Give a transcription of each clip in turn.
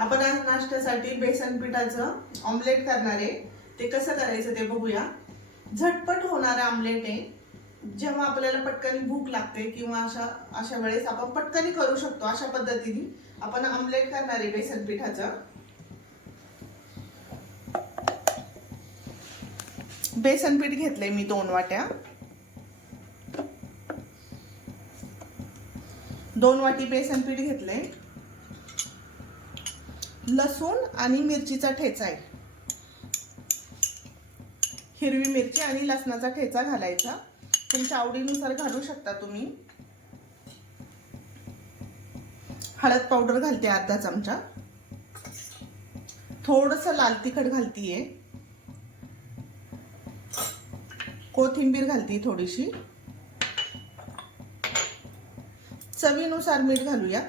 आपण आज नाश्त्यासाठी बेसन पिठाचं ऑमलेट करणार आहे। ते कसं करायचं ते बघूया। झटपट होणारा ऑमलेट आहे। जेव्हा आपल्याला पटकन भूक लागते किंवा अशा वेळेस आपण पटकन करू शकतो। अशा पद्धतीने आपण ऑमलेट करणार आहे बेसन पिठाचं। बेसन पीठ घेतलंय मी 2 वाट्या। 2 वाटी बेसन पीठ घेतलंय। लसूण आणि मिरचीचा ठेचा आहे। हिरवी मिरची आणि लसणाचा ठेचा घालायचा। तुमच्या आवडीनुसार घालू शकता तुम्ही। हळद पावडर घालते अर्धा चमचा। थोडंसं लाल तिखट घालतीये। कोथिंबीर घालते थोडीशी। चवीनुसार मीठ घालूया।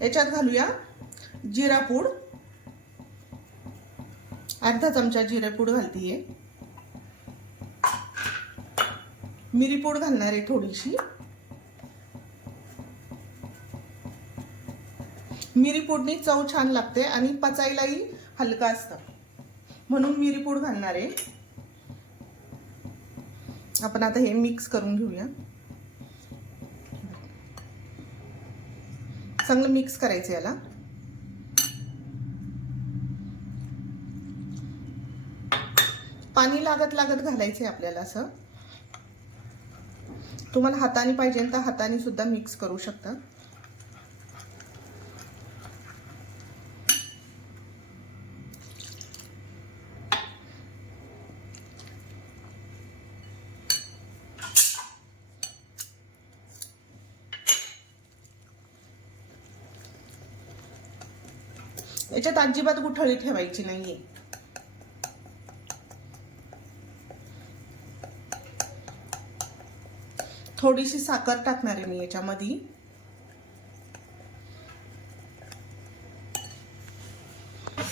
याच्यात घालूया जिरा पूड। अर्धा चमचा जिरा पूड घालतीये। मिरी पूड घालणार आहे थोडीशी। मिरी पूडनी चव छान लागते आणि पचायलाही हलका असतं, म्हणून मिरी पूड घालणार आहे। आपण आता हे मिक्स करून घेऊया। चांगलं मिक्स करायचं याला। पाणी लागत लागत घालायचंय आपल्याला असं। तुम्हाला हाताने पाहिजे तर हाताने सुद्धा मिक्स करू शकता। याच्यात अजिबात गुठळी ठेवायची नाहीये। थोडीशी साखर टाकणार आहे मी याच्यामध्ये।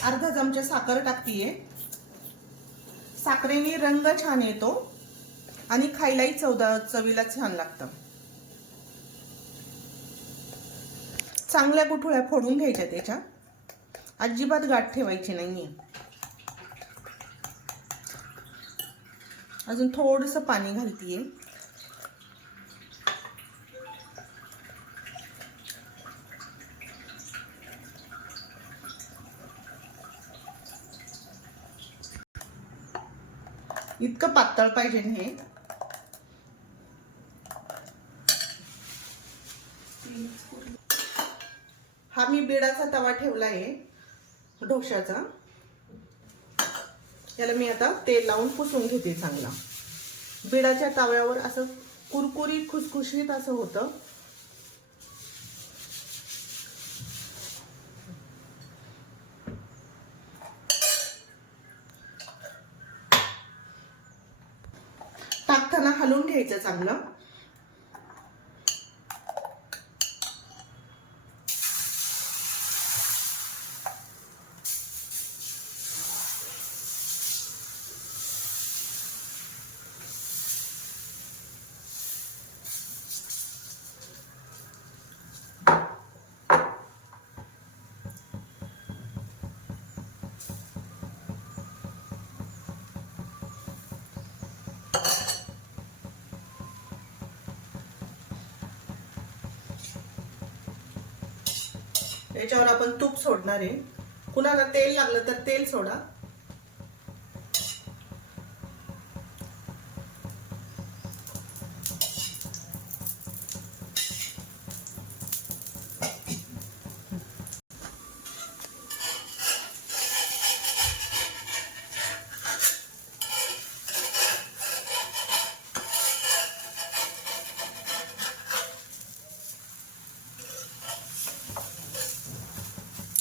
अर्धा चमचा साखर टाकतीये। साखरेने रंग छान येतो आणि खायलाही चवीला छान लागतं। चांगल्या गुठळ्या फोडून घ्यायच्या त्याच्या। अजिबात गाठ ठेवायची नाहीये। अजून थोडंसं पाणी घालतीये। इतकं पातळ पाहिजे हे। हा मी बिडाचा तवा ठेवला आहे डोशाचा। याला मी आता तेल लावून पुसून घेते चांगला। बिडाच्या तव्यावर असं कुरकुरीत खुसखुशीत असं होतं। टाकताना हलवून घ्यायचं चांगलं। याच्यावर आपण तूप सोडणार आहे। कुणाला तेल लागलं तर तेल सोडा।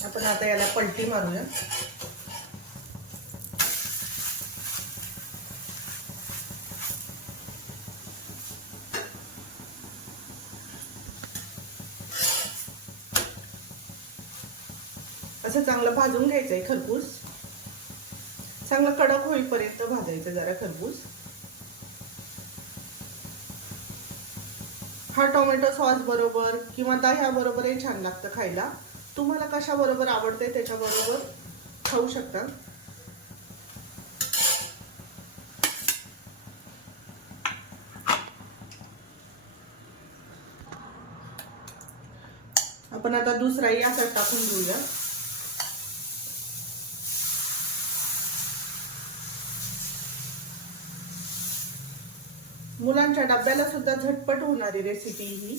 आपण आता याला पलटी मारूया। असं चांगलं भाजून घ्यायचंय खरपूस। चांगलं कडक होईपर्यंत भाजायचं जरा खरपूस। हा टोमॅटो सॉस बरोबर किंवा दह्या बरोबरही छान लागतं खायला. तुम्हाला कशा बरोबर आवडते त्याच्या बरोबर खाऊ शकता. आपण आता दुसराही असा टाकून घेऊया. मुलांच्या डब्याला सुद्धा झटपट होणारी रेसिपी ही.